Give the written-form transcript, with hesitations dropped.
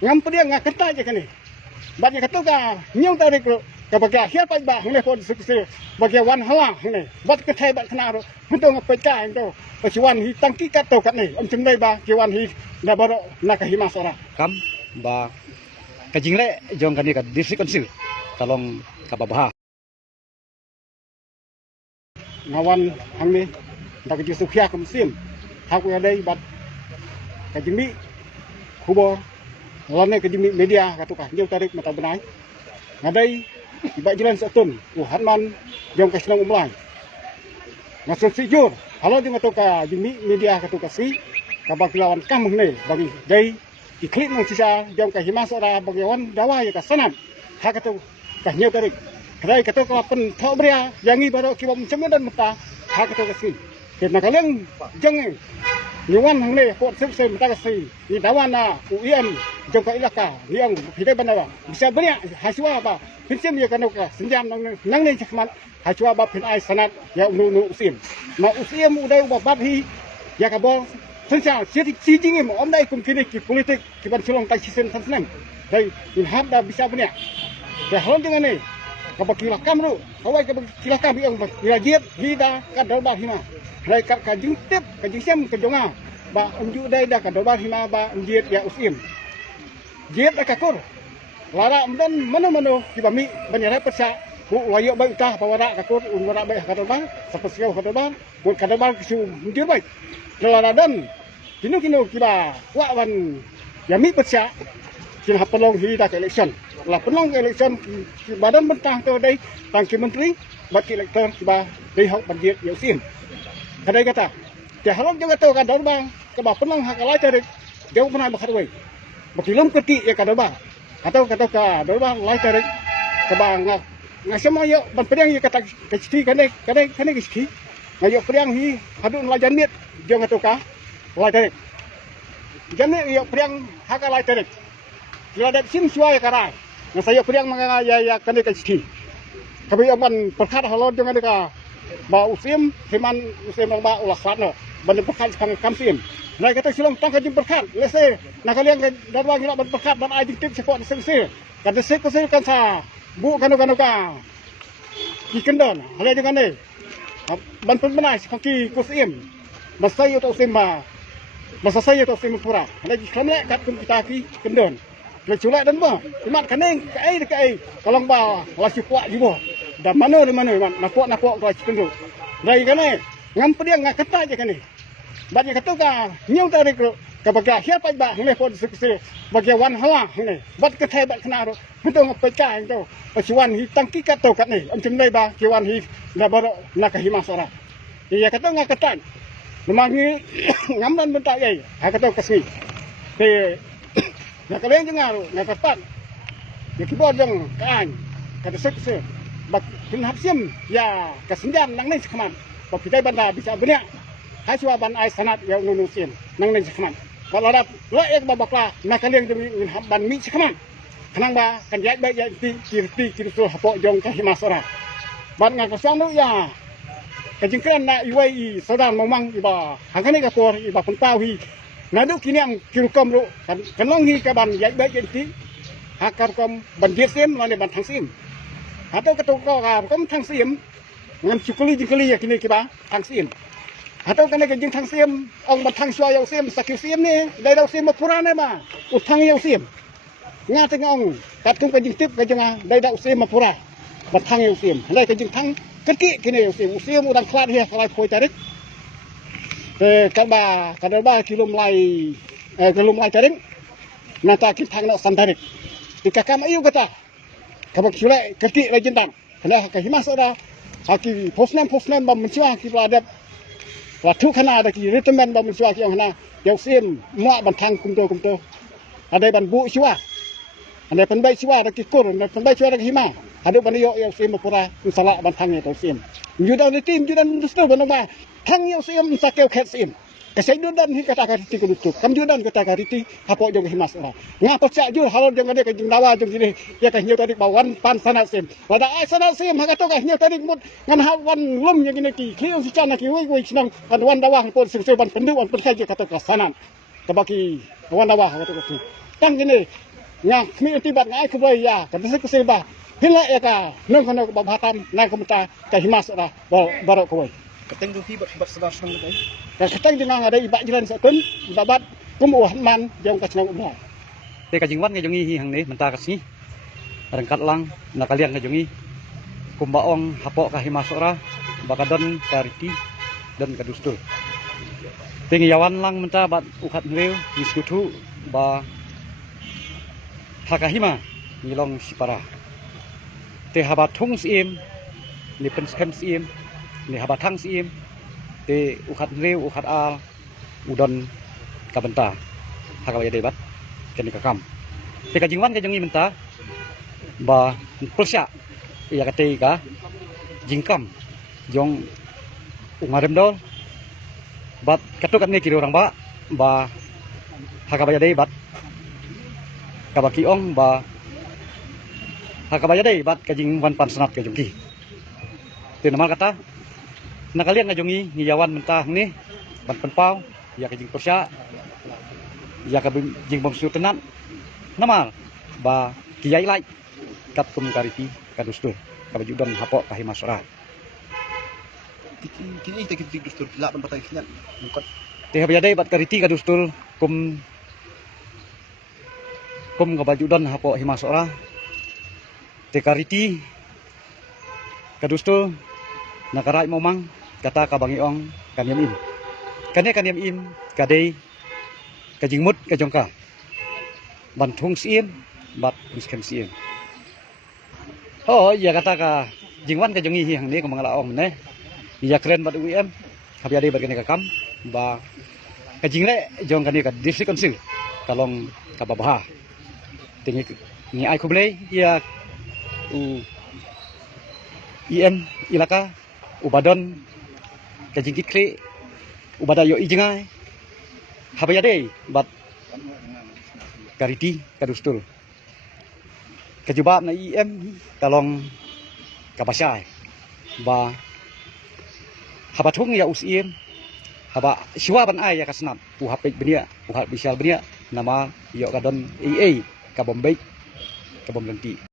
ngam dia ngakata je kani banyak kata ka nyong tarik ka bagia hiat pa ba hne pon sukse bagia wan hala hne bat ka thai ba khna ro hunto ngap pa ento pachiwan hi tangki kat to kat ni om chung dai ba kiwan hi na baro na ka hima sora kam ba ka jingle jong kani ka district council talong ka babaha ngawan hang ni dak ji sukhia kum sim hak ya dai bat ka jingmi khubo lone ka jingmi media ka tu ka nyong tarik mata benai ngadai iba jalan satun Hatman jong ka senong umlai ngasun si jur halo jong tu ka jingmi media ka tu ka si ka bagilawan kam ne bagi dai iklim nang sisa jong ka himas ora bagiwan dawa ya ka sanam hak tu ka nyong tarik kadai ka tu ka pen thobria yangi baro ki bom cemedan mata hak tu ka si kita kalian jeng nyuan hang le pot sep sep mata ka si ni dawana UIM jong ka ilaka liang hidai banawa bisa banyak haswa ba pincem ya kana ka senjam nang ne chakman haswa ba pin ai sanat ya nu usim ma usim udai ba bat hi ya ka bol sensa si jing im om dai kum kini ki politik ki ban sulong tai sisen san senang dai in hab da bisa banyak ya halon dengan ni ka ba kilakam ru awai ka ba kilakam yang ya jiet hida ka dal ba hima dai ka jing tip ka jing sem ka jonga ba unju dai da ka dal ba hima ba jiet ya usim jiet da ka kur lara amdan mano ki ba mi banyare persa bu wayo ba utah pawara ka kur unwara ba ka dal ba sapasiau ka dal ba bu ka dal ba ki su jiet ba lara dan kinu ki ba wa wan ya mi persa kin hapalong hida ka election la penong election ki badan bentang tu dai tangki menteri bat ki elektor ki ba dai hok banjir ya usim kadai kata ya halong juga tu ka dal ba ka ba penong hakala tarik jauh pernah bakar we bakilum keti ya ka dal ba atau ka dal ba lai tarik ka ba ngasema yo ban pedang ya kata kesti kane kesti ngayo pedang hi hadun la janit jong tu ka lai tarik janit yo pedang hakala tarik kila dat sim suai karai na saya pedang mangaya ya kane kesti kabi aman perkat halon jong ka ba usim himan usim ba ulah satno ban perkat kang kamsim na kata silong tong ka jing perkat lese na kalian darwa ngila ban perkat ban ajing tip sepot sengse kada se ko se kan sa bu kanu ka ikendon hale jong ane ban penbenai kaki kusim masai to usim ba masa saya to usim pura hale khamle kat kun kita ki kendon le chula dan ba imat kaneng kai kalong ba la sipua jibo dan mana man nak ko cikendo dai kane ngam pediang ngakata je kane banyak kata ka nyong tarik ka baga hiat pa ba hne pon sukse bagia wan hala hne bat ka thai ba khna ro hunto ngap pa ento pachiwan hi tangki ka to kat ni om chim dai ba kiwan hi na baro na ka hima sora iya kata ngakata memangi ngam dan bentak ye ha kata kasmi te na kalian dengar ngakata ya kibor jong kan kata sukse bak tin hapsim ya kasenjam nang ni sekhman bak kita banda bisa banyak haswa ban ai sanat ya nunusin nang ni sekhman kalau ada la ek babakla na kalian demi ban mi sekhman kanang ba kan jai ba ya ti kirtu hapo jong ka himasara ban ngak sang nu ya kajingkan na iwai saudara momang iba hangane ka por iba pengtau hi nadu kini ang kirukam lu kan long hi ka ban jai ba ya ti hakar kom ban dirsim lane ban thangsim atau ketukau kom thangsim ngam cukuli jingkali ya kini kiba thangsim atau kena kejing thangsim ong ban thang suai sim sakil sim ni dai dau sim mapura ne ba utang ya sim nga teng ong katung kejing tip kejing dai dau sim mapura ban thang ya sim dai kejing thang keki kini ya sim udang klat hi kalai khoi tarik kadaba kilom lai tarik nata kin thang no sam tarik dikakam ayu kata kabak sulai keti lejendang kena ka himas ada haki posnam ba mencua ki adat watu kana ada ki retemen ba mencua ki hana yau sim mo ban thang kumto ada ban bu siwa ada penbai siwa ada ki kur ada penbai siwa ada ki hima ada ban yo sim pura sala ban thang ya sim judan tim judan dustu ban ba thang yo sim sakel khet sim kasai judan hi kata kariti kudutuk kam judan kata kariti hapo jong himas ora ngapa cak jul halon jong ade ka jing dawa jong sini ya ka hiyo tadi bawan pan sanat sim pada ai sanat sim ha kata ka hiyo tadi mut ngan hawan lum yang ini ki hiyo si cana ki wei sinang kan wan dawa pon sing ban pendu wan pen kaje kata ka sanat tabaki wan dawa kata ka tang ini yang kami tibat ngai kubai ya kan sik silba hila ya ka nang kono babatan nang kumta ka himas ra barok kubai Keteng tu hibat sedar senang tu. dan ketang dinang ada ibak jiran sakun babat kum man jong ka senang umah te ka jingwan ka jongi hi hang ni menta ka si rengkat lang na kalian ka jongi kumbaong hapok ka himasora bakadon kariti dan kadustul tingi yawan lang menta bat ukat ngreu niskutu ba hakahima nilong sipara te habatung sim ni penskem sim ni habatang sim te ukat ngreu ukat al udon kabenta hakawaya debat kani kakam te kajingwan ka jongi menta ba pulsya iya kate ka jingkam jong ungarem dol bat katukat ni kiri orang ba hakabaya dei bat kabaki ong ba hakabaya dei bat kajing wan pan senat ka jongki te namal kata nakalian ngajongi ngiyawan mentah ni ban penpau ya kajing pulsya ya kajing bongsu tenat namal ba kiyai lai kat kum kariti kadustur kabajudon hapok kahimasora Kini kita kita dustur lak ban patai sinyal. Bukan. teh habajade bat kariti kadustur kum kabajudon hapok himasora te kariti kadustur nakarai momang kata kabangiong kanyam im kanyam im kadei kajingmut kajongka bantung sim bat miskem sim oh iya kata ka jingwan ka jongi hang ni ko mga laong ne iya keren bat UIM habiyade bat kani kakam ba ka jingre jong kani ka district council kalong kababaha tingi ni ai kublei iya u IM ilaka ubadon ka jingkit kre ubadayo ijingai habiyade bat kariti kadustul kejubab na IM talong kabasay ba habatung ya usim haba siwa ban ay ya kasnap pu hapik benia pu hal bisal benia nama yo kadon AA kabombe kabomlenti